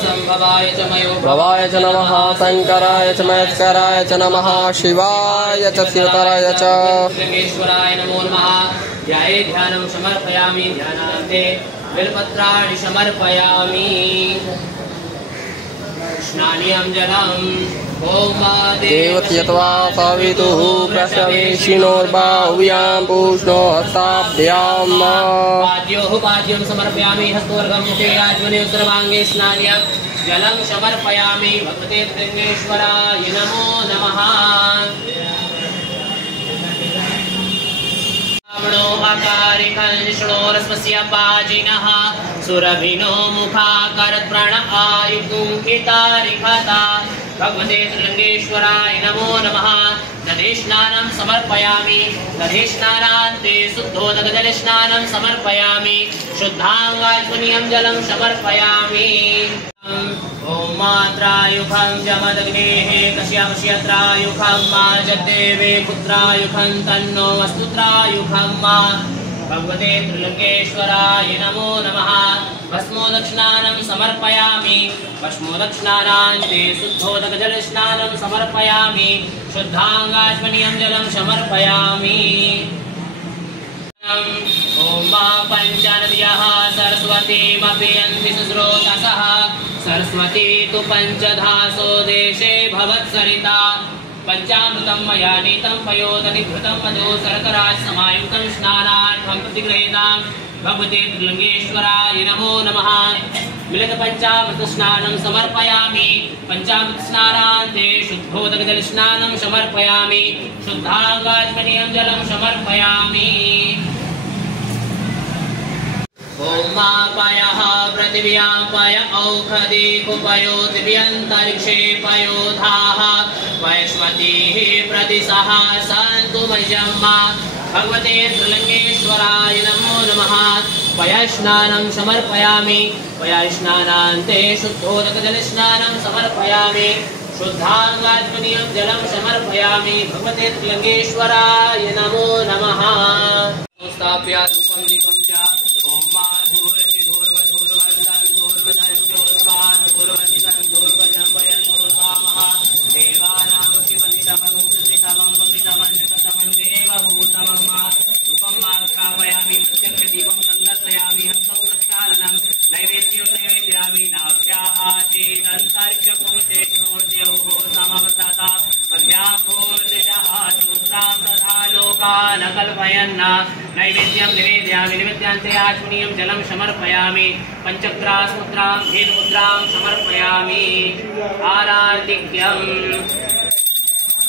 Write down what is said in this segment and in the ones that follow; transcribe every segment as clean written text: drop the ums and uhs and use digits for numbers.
संभवाय च मयोभवाय च नमः शंकराय च महेश्वराय च नमः शिवाय च शिवतराय च लिंगेश्वराय नमो नमः। ध्याये ध्यानं समर्पयामि ध्यानान्ते बिल्पत्राणि समर्पयामि। स्नानीयं जलम् ॐ देवत्यत्वा सवितुः प्रसवेशिनोर्बाहुव्यां पूष्णो हस्ताभ्याम् पाद्योः पाद्यं समर्पयामि हस्तोर्घं मुखे आज्वने सर्वाङ्गे स्नानीयं जलं समर्पयामि भगवते लिंगेश्वराय नमो नमः। आकारिकल्निष्णोरस्मस्य पाजिनः सुरभिनो मुखाकरत् प्रण आयुक्तुं कितारिखता भगवते लिंगेश्वराय नमो नमः। दधिस्नानं समर्पयामि दधिस्नानान्ते शुद्धोदकजलस्नानं समर्पयामि शुद्धाङ्गाचमनीयं जलं समर्पयामि। ॐ मात्रायुखं जमदग्नेः कश्यपश्यत्रायुखं मा जद्देवे पुत्रायुखं तन्नो वस्तुत्रायुखं मा भगवते त्रिलिंगेश्वराय नमो नमः। भस्मोदक्षिणानं समर्पयामि भस्मोदक्षिणानान्ते शुद्धोदकजलस्नानं समर्पयामि शुद्धाङ्गाचमनीयं जलं समर्पयामि। ॐ मा पञ्चनद्यः सरस्वतीमपि यन्ति सुस्रोतसः सरस्वती तु पञ्चधासो देशे भवत्सरिता पञ्चामृतं मया नीतं पयोदधिघृतं मधु शर्करात् समायुक्तं स्नानार्थं प्रतिगृहीतां भगवते त्रिलिंगेश्वराय नमो नमः। मिलितपञ्चामृतस्नानं समर्पयामि पञ्चामृतस्नानान्ते शुद्धोदकजलस्नानं समर्पयामि शुद्धाङ्गाचमनीयं जलं समर्पयामि। ॐ मापयः पृथिव्यां पय औषधि कुपयो दिव्यन्तरिक्षे पयोधाः वैश्वतीः प्रतिशः सन्तु मह्यं भगवते त्रिलिंगेश्वराय नमो नमः। पयस्नानं समर्पयामि पयस्नानान्ते शुद्धोदकजलस्नानं समर्पयामि शुद्धाङ्गाचमनीयं जलं समर्पयामि भगवते त्रिलिंगेश्वराय नमो नमः। स्थाप्य धूपं दीपं च ॐ मा धूरति धूर्वधूर्वन्दं धूर्वदं जोर्वान् धूर्वसितं धूर्वजं वयं धूर्वामः देवानां शिवनितमं कृतमं देवभूतमं धूपं स्थापयामि प्रत्यक्षदीपं सन्दर्शयामि हस्तं प्रक्षालनं नैवेद्यं निवेदयामि नाभ्या आचेदन्तरिक्षपुंसेष्णोर्द्यौः समवतता पद्भ्याम्भोर्दिशः सूत्रां तथा लोकान् कल्पयन् नैवेद्यं निवेदयामि निवेद्यान्ते आचमनीयं जलं समर्पयामि पञ्चग्रासमुद्रां धेनुमुद्रां समर्पयामि आरार्तिक्यम्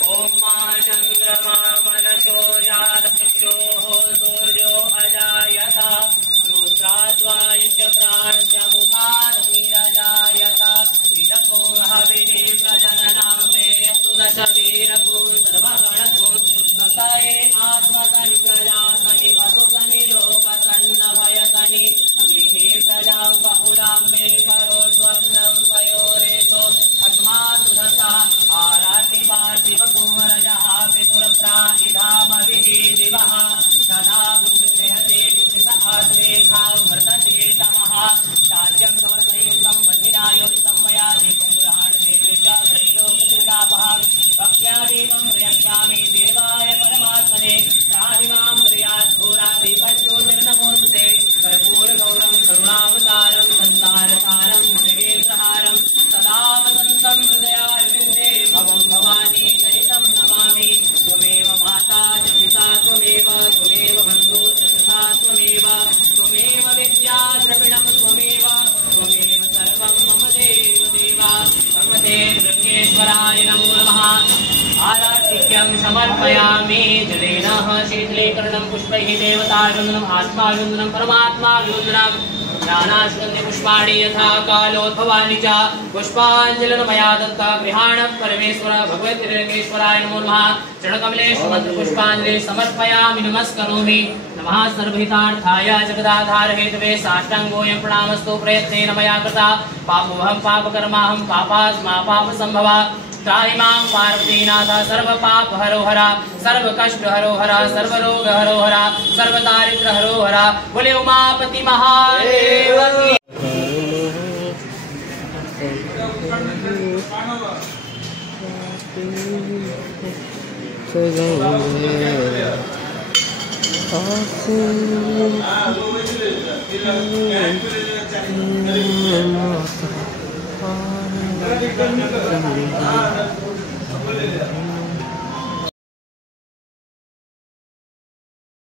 ॐ मा चन्द्रमा मनसो जातचक्षुः सूर्यो अजायत श्रोत्राद्वायुश्च प्राणश्च मुखादग्निरजायत इदको हविः प्रजननां मे सुदशवीरकुं सर्वगणकुं सतये आत्मतनि प्रजातनि पशुतनि लोकसन्नभयतनि अग्निः प्रजां बहुलां मे करोत्वन्नं पयोरेतो अस्मात् सुधता आराति पार्थिवकुमरजः पितुरप्राहिधामभिः दिवः सदा विगृह्यते विकृतहात्मेघां वर्तते तमः ताज्यं समर्पयुक्तं वह्निनायोजितं मया दीपं गृहाणमेवेश त्रैलोक्यतिलापः भक्त्यादीपं प्रयच्छामि देवाय परमात्मने त्राहि मां मृयात् घोरादीपज्योतिर्नमोऽस्तुते कर्पूरगौरं करुणावतारं संसारसारं भुजगेन्द्रहारं सदा वसन्तं हृदयारविन्दे भवं भवानी सहितं नमामि त्वमेव माता च पिता त्वमेव बन्धु च तथा त्वमेव विद्या द्रविणं त्वमेव सर्वं मम देव देवा भगवते लिंगेश्वराय नमो नमः। आरार्तिक्यं समर्पयामि जलेन शीतलीकरणं पुष्पैः देवताभिवन्दनम् आत्माभिवन्दनं परमात्माभिवन्दनं ज्ञानाश्वन्य पुष्पाणि यथा कालोद्भवानि च पुष्पाञ्जलिर् मया दत्ता गृहाणं परमेश्वर भगवते लिंगेश्वराय नमो नमः। चरणकमलेषु मन्त्रपुष्पाञ्जलि समर्पयामि नमस्करोमि नमः सर्वहितार्थाय जगदाधार हेतवे साष्टाङ्गोऽयं प्रणामस्तु प्रयत्नेन मया कृता पापोऽहं पापकर्माहं पापास्मा पापसम्भवा त्राहि मां पार्वतीनाथ सर्वपाप हरो हरा सर्वकष्ट हरो हरा सर्वरोग हरो हरा सर्वदारिद्र हरो हरा बोले उमापति महादेव की चलेंगे